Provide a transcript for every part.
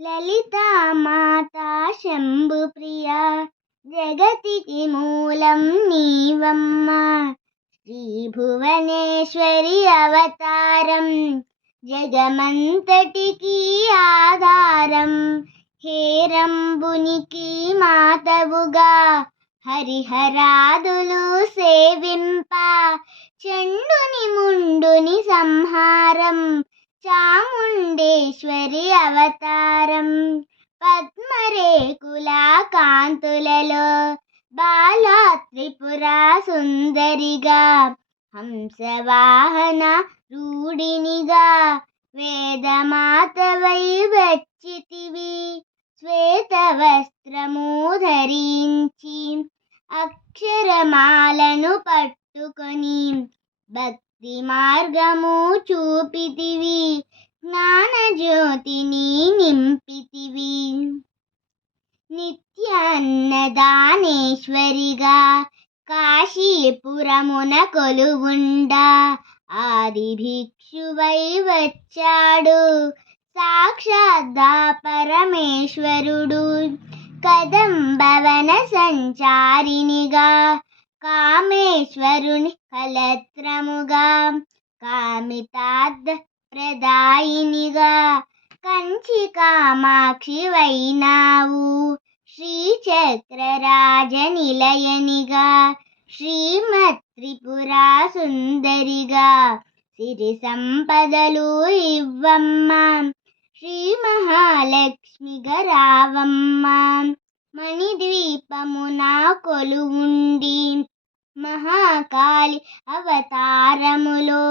లలితా మాతా శంభుప్రియ జగతికి మూలం నీవమ్మ. శ్రీ భువనేశ్వరి అవతారం జగమంతటికి ఆధారం. హేరంబునికి మాతవుగా హరిహరాదులు సేవింప. చండుని ముండుని సంహారం చాముండేశ్వరి అవతారం. పద్మరేకుల కాంతులలో బాలా త్రిపుర సుందరిగా హంసవాహన రూఢినిగా వేదమాతవై వచ్చితివి. శ్వేత వస్త్రము ధరించి అక్షరమాలను పట్టుకొని భక్తి మార్గము చూపితివి. జ్ఞానజ్యోతిని నింపితివి. నిత్య అన్నదానేశ్వరిగా కాశీపురమున కొలువుండా ఆది భిక్షువై వచ్చాడు సాక్షాత్ పరమేశ్వరుడు. కదంబవన సంచారినిగా కామేశ్వరుని కలత్రముగా కామితార్థ ప్రదాయినిగా కంచి కామాక్షి వైనావు. శ్రీచక్రరాజ నిలయనిగా శ్రీమత్ త్రిపుర సుందరిగా సిరి సంపదలు ఇవ్వమ్మ. శ్రీ మహాలక్ష్మిగా రావమ్మ. మణిద్వీపమున కొలువుండి మహాకాళి అవతారములో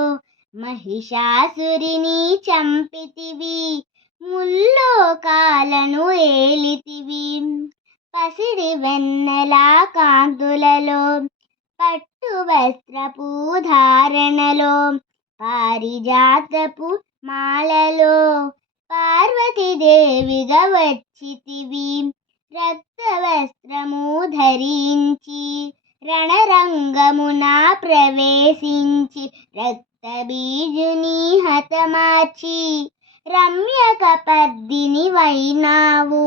మహిషాసురిని చంపితివి. ముల్లోకాలను ఏలితివి. పసిడి వెన్నెల కాంతులలో పట్టు వస్త్రపు ధారణలో పారిజాతపు మాలలో పార్వతీదేవిగా వచ్చితివి. రక్త వస్త్రము ధరించి రణరంగమున ప్రవేశించి రక్తబీజుని హతమార్చి రమ్యకపర్దిని వైనావు.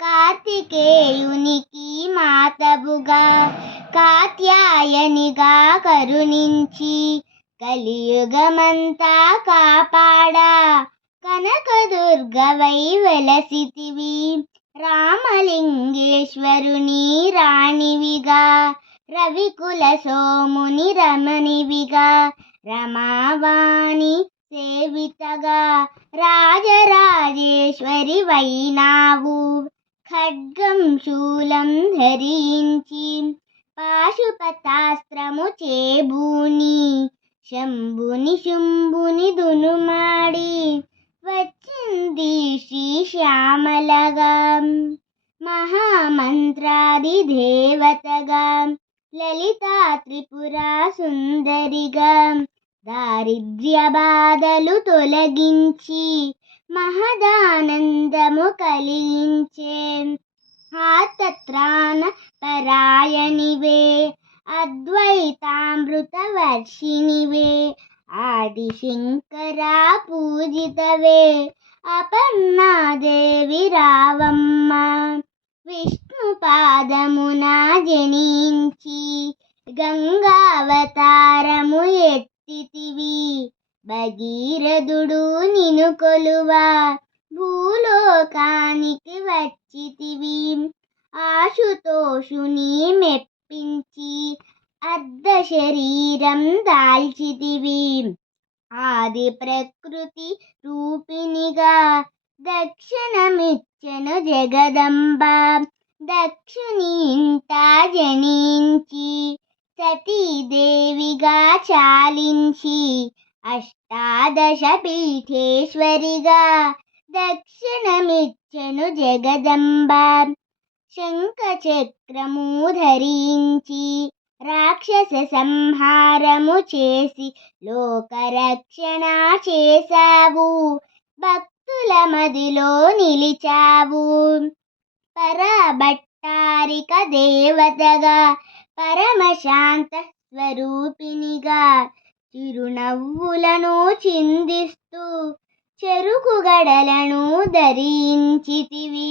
కార్తికేయునికి మాతవుగా కాత్యాయనిగా కరుణించి కలియుగమంతా కాపాడా కనకదుర్గవై వెలసితివి. రామలింగేశ్వరుని రాణివిగా రవికుల సోముని రమణివిగా రమావాణి సేవితగా రాజరాజేశ్వరి వైనావు. ఖడ్గం శూలం ధరించి పాశుపతాస్త్రము చేబూని శంభుని శుంభుని దునుమాడి వచ్చింది శ్రీ శ్యామలగా. మహామంత్రాది దేవతగా లలితా త్రిపుర సుందరిగా దారిద్ర్య బాధలు తొలగించి మహదానందము కలిగించే ఆర్తత్రాణ పరాయణివే అద్వైతామృత వర్షిణివే ఆదిశంకర పూజితవే అపర్ణాదేవి రావమ్మ. విష్ణు పాదమున జనించి గంగావతారము ఎత్తితివి. భగీరథుడు నిను కొలువా భూలోకానికి వచ్చితివి. ఆశుతోషుని మెప్పించి అర్ధ శరీరం దాల్చితివి. ఆది ప్రకృతి రూపిణిగా దక్షిణమిచ్చెను జగదంబ. దక్షుని ఇంట జనించి సతీదేవిగా చాలించి అష్టాదశ పీఠేశ్వరిగా దక్షిణమిచ్చెను జగదంబ. శంఖ చక్రము ధరించి రాక్షస సంహారము చేసి లోకరక్షణ చేశావు. భక్తుల మదిలో నిలిచావు. పరభట్టారిక దేవతగా పరమశాంత స్వరూపిణిగా చిరునవ్వులను చిందిస్తూ చెరుకు గడలను ధరించితివి